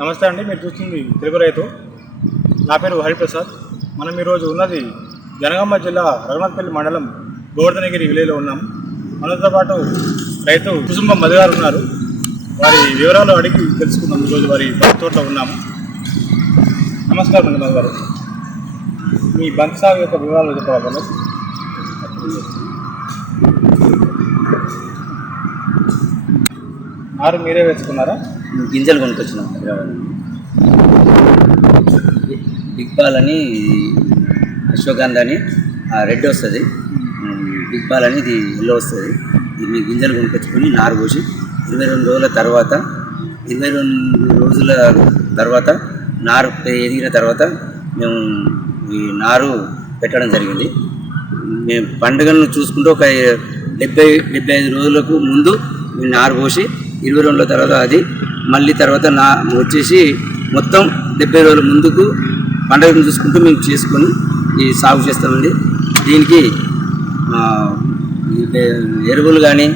నమస్తే అండి మీరు చూస్తుంది తెలుగు రైతు. నా పేరు హరిప్రసాద్. మనం ఈరోజు ఉన్నది జనగామ జిల్లా రఘునాథపల్లి మండలం గోవర్ధనగిరి విలేలో ఉన్నాం. మనతో పాటు రైతు కుసుంబం మధు గారు ఉన్నారు. వారి వివరాలు అడిగి తెలుసుకుందాం. ఈరోజు వారి తోటలో ఉన్నాము నమస్కారం అండి మధు గారు. మీ బంతి సాగు యొక్క వివరాలు చెప్పగలరు? ఆరు మీరే వేసుకున్నారా? గింజలు కొనుక్కొచ్చినాం హైదరాబాద్ నుండి. బిగ్ బాల్ అని అశ్వగంధ అని ఆ రెడ్ వస్తుంది. బిగ్ బాల్ అని ఇది ఎల్లో వస్తుంది. ఇది మీ గింజలు కొనుక్కొచ్చుకొని నారు పోసి ఇరవై రెండు రోజుల తర్వాత ఇరవై రెండు రోజుల తర్వాత నారు ఎదిగిన తర్వాత మేము ఈ నారు పెట్టడం జరిగింది. మేము పండుగలను చూసుకుంటూ ఒక డెబ్బై డెబ్బై ఐదు రోజులకు ముందు నారు పోసి ఇరవై రెండుల తర్వాత అది మళ్ళీ తర్వాత నా వచ్చేసి మొత్తం డెబ్బై రోజుల ముందుకు పండుగను చూసుకుంటూ మేము చేసుకొని ఈ సాగు చేస్తామండి. దీనికి ఎరువులు కానీ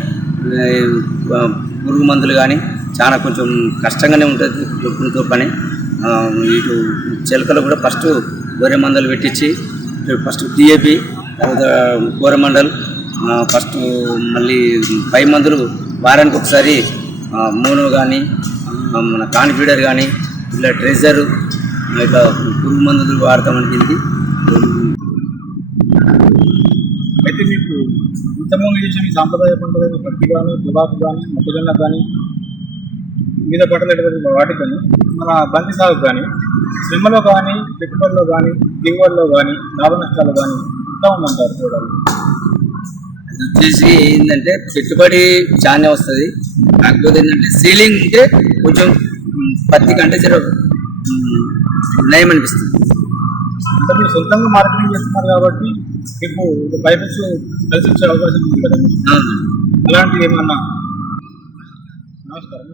పురుగు మందులు కానీ చాలా కొంచెం కష్టంగానే ఉంటుంది దుక్కులతో పని. ఇటు చిలకలు కూడా ఫస్ట్ గొర్రె మందులు పెట్టించి ఫస్ట్ డిఏపి తర్వాత కోరమండల్ ఫస్ట్ మళ్ళీ పై మందులు వారానికి ఒకసారి మోనో కానీ మన కాన్ఫీడర్ కానీ ఇట్లా ట్రెజర్ ఇట్లా పురుగు మందులు వాడతామని దీనికి అయితే మీకు ఇంతకుముందు చేసిన మీ సాంప్రదాయ పంటలైన పత్తి కానీ పొగాకు కానీ మొక్కజొన్న కానీ మీద పంటలు వాటి కానీ మన బంతి సాగు కానీ శ్రమలో కానీ పెట్టుబడిలో కానీ దిగుబడిలో కానీ లాభ నష్టాలు కానీ ఎంత ఉందంటారు చూడాలి. వచ్చేసి ఏంటంటే పెట్టుబడి చాలానే వస్తుంది. కాకపోతే ఏంటంటే సీలింగ్ ఉంటే కొంచెం పత్తి కంటే జర నయం అనిపిస్తుంది మీరు సొంతంగా మార్కెటింగ్ చేస్తున్నారు కాబట్టి మీకు బైబుల్స్ కలిసి వచ్చే అవకాశం ఉంది కదా. అలాంటివి ఏమన్నా? నమస్కారం.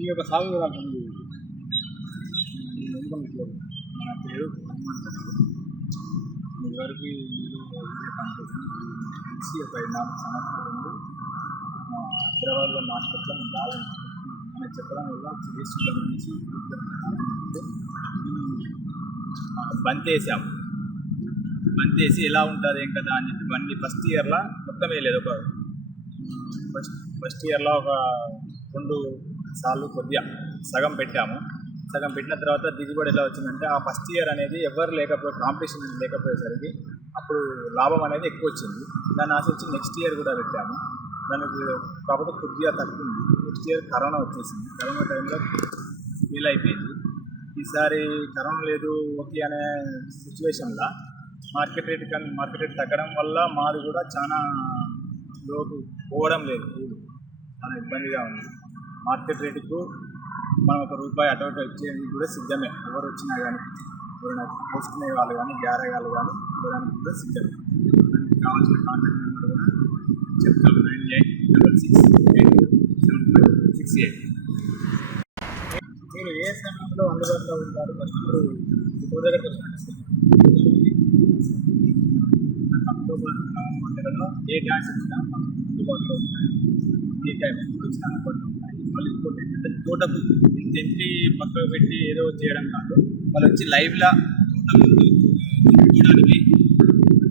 ఈ యొక్క సాగు వివరాలు కొన్ని నేను అనుకున్నట్లేదు. నా పేరు ఇదివరకు అండి. మీ వరకు తెలిసి ఒక ఐదు నాలుగు సంవత్సరాల నుండి మా హైదరాబాద్లో మా మేము బాగా అని చెప్పడం వల్ల సిరీస్లో నుంచి బంద్ చేసాము బంద్ చేసి ఎలా ఉంటుంది ఏం కదా అని చెప్పి బండి ఫస్ట్ ఇయర్లో మొత్తం వేయలేదు ఒక ఫస్ట్ ఫస్ట్ ఇయర్లో ఒక రెండు సార్లు కొద్దిగా సగం పెట్టాము సగం పెట్టిన తర్వాత దిగుబడి ఎలా వచ్చిందంటే ఆ ఫస్ట్ ఇయర్ అనేది ఎవరు లేకపోయే కాంపిటీషన్ లేకపోయేసరికి అప్పుడు లాభం అనేది ఎక్కువ వచ్చింది. దాన్ని ఆశించి నెక్స్ట్ ఇయర్ కూడా పెట్టాము. దానికి కాకపోతే కొద్దిగా తగ్గింది. నెక్స్ట్ ఇయర్ కరోనా వచ్చేసింది. కరోనా టైంలో ఫీల్ అయిపోయింది. ఈసారి కరోనా లేదు ఓకే అనే సిచ్యువేషన్లో మార్కెట్ రేట్ కానీ మార్కెట్ రేట్ తగ్గడం వల్ల మాది కూడా చాలా లోటు పోవడం లేదు. చాలా ఇబ్బందిగా ఉంది. మార్కెట్ రేటుకు మనం ఒక రూపాయి అటు ఇటు వచ్చేది కూడా సిద్ధమే. ఎవరు వచ్చినా కానీ ఎవరైనా పోసుకునే వాళ్ళు కానీ గ్యారే కానీ ఇవ్వడానికి కూడా సిద్ధమే. దానికి కావాల్సిన కాంటాక్ట్ నెంబర్ కూడా చెప్తాను nine eight double six eight seven five six eight. మీరు ఏ సమయంలో అందుబాటులో ఉంటారు? కస్టమర్ ఇప్పుడు దగ్గర అక్టోబర్ నవంబర్ నెలలో ఏ డ్యాన్స్ వచ్చినా అందుబాటులో ఉంటాయి. ఏ టైం వచ్చినా అందుబాటులో ఉంటాయి. వాళ్ళు ఇంకోటి ఏంటంటే తోటకు తెంపి పక్కకు పెట్టి ఏదో చేయడం కాదు. వాళ్ళు వచ్చి లైవ్లో తోట ముందు తిప్పుకోవడానికి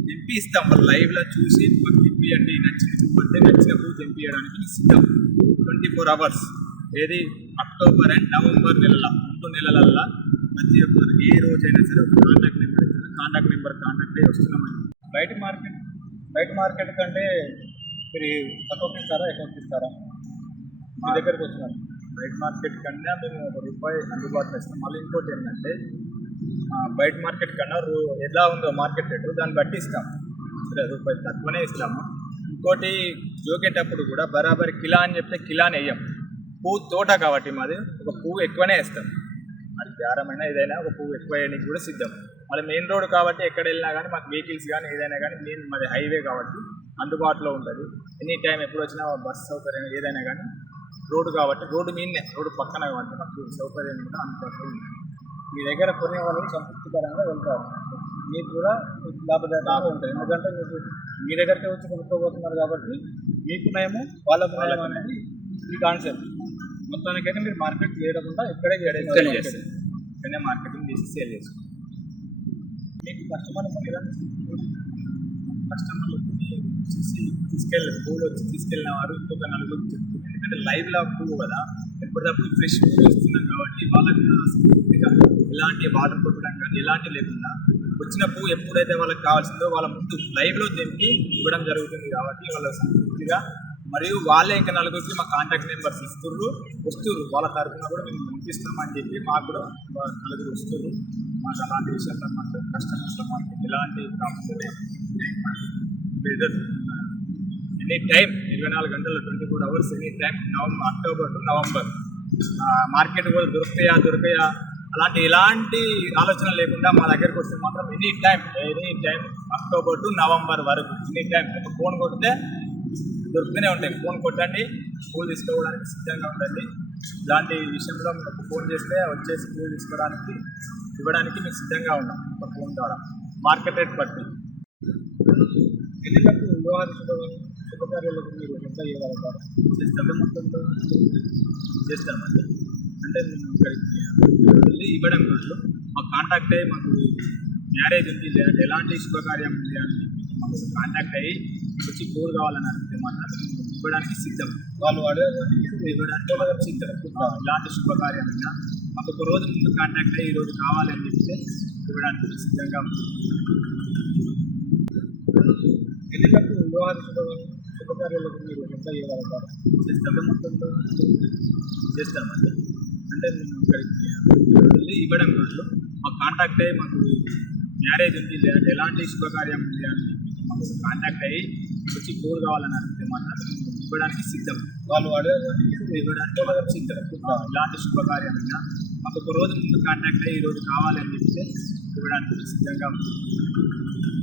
తెంపి ఇస్తాం. వాళ్ళు లైవ్లో చూసి మాకు తిప్పియండి నచ్చిన అంటే నచ్చినప్పుడు తెంపియడానికి ఇస్తాం ట్వంటీ ఫోర్ అవర్స్. ఏది? అక్టోబర్ అండ్ నవంబర్ నెలల రెండు నెలలల్లో ప్రతి ఒక్కరు ఏ రోజైనా సరే ఒక కాంటాక్ట్ నెంబర్ ఇస్తారు కాంటాక్ట్ నెంబర్ కాంటాక్ట్ అయ్యి వస్తున్నామండి బయట మార్కెట్ బయట మార్కెట్ కంటే మీరు తక్కువ ఇస్తారా ఎక్కువ ఇస్తారా? మీ దగ్గరకు వచ్చినారు. బయట మార్కెట్ కన్నా మేము ఒక రూపాయి అందుబాటులో ఇస్తాం. మళ్ళీ ఇంకోటి ఏంటంటే బయట మార్కెట్ కన్నా రూ ఎలా ఉందో మార్కెట్ రేటు దాన్ని బట్టి ఇస్తాం. సరే రూపాయి తక్కువనే ఇస్తాము. ఇంకోటి జోకేటప్పుడు కూడా బరాబర్ కిలా అని చెప్తే కిలాని వేయం పువ్వు తోట కాబట్టి మాది ఒక పువ్వు ఎక్కువనే వేస్తాం. అది బేరమైనా ఏదైనా ఒక పువ్వు ఎక్కువ వేయడానికి కూడా సిద్ధం. మళ్ళీ మెయిన్ రోడ్ కాబట్టి ఎక్కడ వెళ్ళినా కానీ మాకు వెహికల్స్ కానీ ఏదైనా కానీ మెయిన్ మాది హైవే కాబట్టి అందుబాటులో ఉంటుంది. ఎనీ టైం ఎప్పుడు వచ్చినా బస్ సౌకర్యం ఏదైనా కానీ రోడ్డు కాబట్టి రోడ్డు మీదనే రోడ్డు పక్కన కాబట్టి మాకు సౌకర్యం కూడా ఉంది. మీ దగ్గర కొనే వాళ్ళు సంతృప్తికరంగా వెళ్తారు. మీకు కూడా మీకు లాభదాయకంగా ఉంటుంది ఎందుకంటే మీకు మీ దగ్గరికి వచ్చి కొనుక్కోబోతున్నారు కాబట్టి మీకు నయము వాళ్ళకు నయం అనేది ఈ కాన్సెప్ట్ మొత్తానికైతే మీరు మార్కెట్ చేయకుండా ఇక్కడే చేయడం ఇక్కడే చేస్తాం. ఇక్కడనే మార్కెటింగ్ చేసి సేల్ చేసుకుంటాం మీకు కస్టమర్ కస్టమర్లు వచ్చి తీసుకెళ్ళి పూలు వచ్చి తీసుకెళ్ళిన వారు ఇంకొక నలుగురు చెప్తుంది ఎందుకంటే లైవ్ లా పువ్వు కదా ఎప్పటికప్పుడు ఫ్రెష్ పువ్వు ఇస్తున్నాం కాబట్టి వాళ్ళకి కూడా సంతృప్తిగా ఎలాంటి వాటర్ కొట్టడం కానీ ఎలాంటి లేకుండా వచ్చిన పువ్వు ఎప్పుడైతే వాళ్ళకి కావాల్సిందో వాళ్ళ ముందు లైవ్లో తెంపి ఇవ్వడం జరుగుతుంది కాబట్టి వాళ్ళ సంతృప్తిగా మరియు వాళ్ళే ఇంకా నలుగురికి మా కాంటాక్ట్ నెంబర్స్ ఇస్తుర్రు వస్తుర్రు. వాళ్ళ తరఫున కూడా మేము పంపిస్తామని చెప్పి మాకు కూడా నలుగురు వస్తుర్రు. మాకు అలాంటి విషయాల్లో మాకు కస్టమర్స్లో మాకు ఎలాంటి ప్రాబ్లం లేదు ఎనీ టైం ఇరవై నాలుగు గంటలు twenty four hours any time November October to November market కూడా దొరుకుతాయా దొరికాయా? అలాంటి ఎలాంటి ఆలోచన లేకుండా మా దగ్గరికి వస్తే మాత్రం any time any time October to November వరకు ఎనీ టైం ఒక ఫోన్ కొడితే దొరుకుతూనే ఉంటాయి. ఫోన్ కొట్టండి పూలు తీసుకోవడానికి సిద్ధంగా ఉండండి. ఇలాంటి విషయంలో మీకు ఫోన్ చేస్తే వచ్చేసి పూలు తీసుకోవడానికి ఇవ్వడానికి మేము సిద్ధంగా ఉన్నాం. ఒక ఫోన్ ద్వారా. మార్కెట్ రేట్ బట్టి. ఎందుకంటే వివాహాలు శుభకార్యాలకు మీరు ఎంత ఇవ్వగలుగుతారు చేస్తాము మొత్తంలో చేస్తామండి. అంటే మేము ఇక్కడికి వెళ్ళి ఇవ్వడం కాదు. మాకు కాంటాక్ట్ అయ్యి మాకు మ్యారేజ్ ఉంది. లేదంటే ఎలాంటి శుభకార్యం ఉంది అని చెప్పి మాకు కాంటాక్ట్ అయ్యి వచ్చి పూలు కావాలని అడిగితే మాత్రం ఇవ్వడానికి సిద్ధం. వాళ్ళు అడగగానే మీరు ఇవ్వడానికి వాళ్ళకి సిద్ధం. ఇలాంటి శుభకార్యమైనా మాకు ఒక రోజు ముందు కాంటాక్ట్ అయ్యి ఈ రోజు కావాలి అని చెప్తే ఇవ్వడానికి సిద్ధంగా ఉంది ఎందుకంటే వివాహ శుభ శుభకార్యాలకు మీరు ఎంత ఇవ్వగలుగుతారు చేస్తాము మొత్తంలో చేస్తామండి అంటే మేము ఇక్కడికి వెళ్ళి ఇవ్వడం కాదు. మాకు కాంటాక్ట్ అయ్యి మాకు మ్యారేజ్ ఉంది లేదంటే ఎలాంటి శుభకార్యం ఉంది అని మాకు కాంటాక్ట్ అయ్యి వచ్చి పూలు కావాలని అడిగితే మాత్రం ఇవ్వడానికి సిద్ధం. వాళ్ళు అడగగానే ఇవ్వడానికి వాళ్ళకి సిద్ధం. ఇలాంటి శుభకార్యమైనా మాకు ఒక రోజు ముందు కాంటాక్ట్ అయ్యి ఈ రోజు చెప్తే ఇవ్వడానికి సిద్ధంగా ఉంటుంది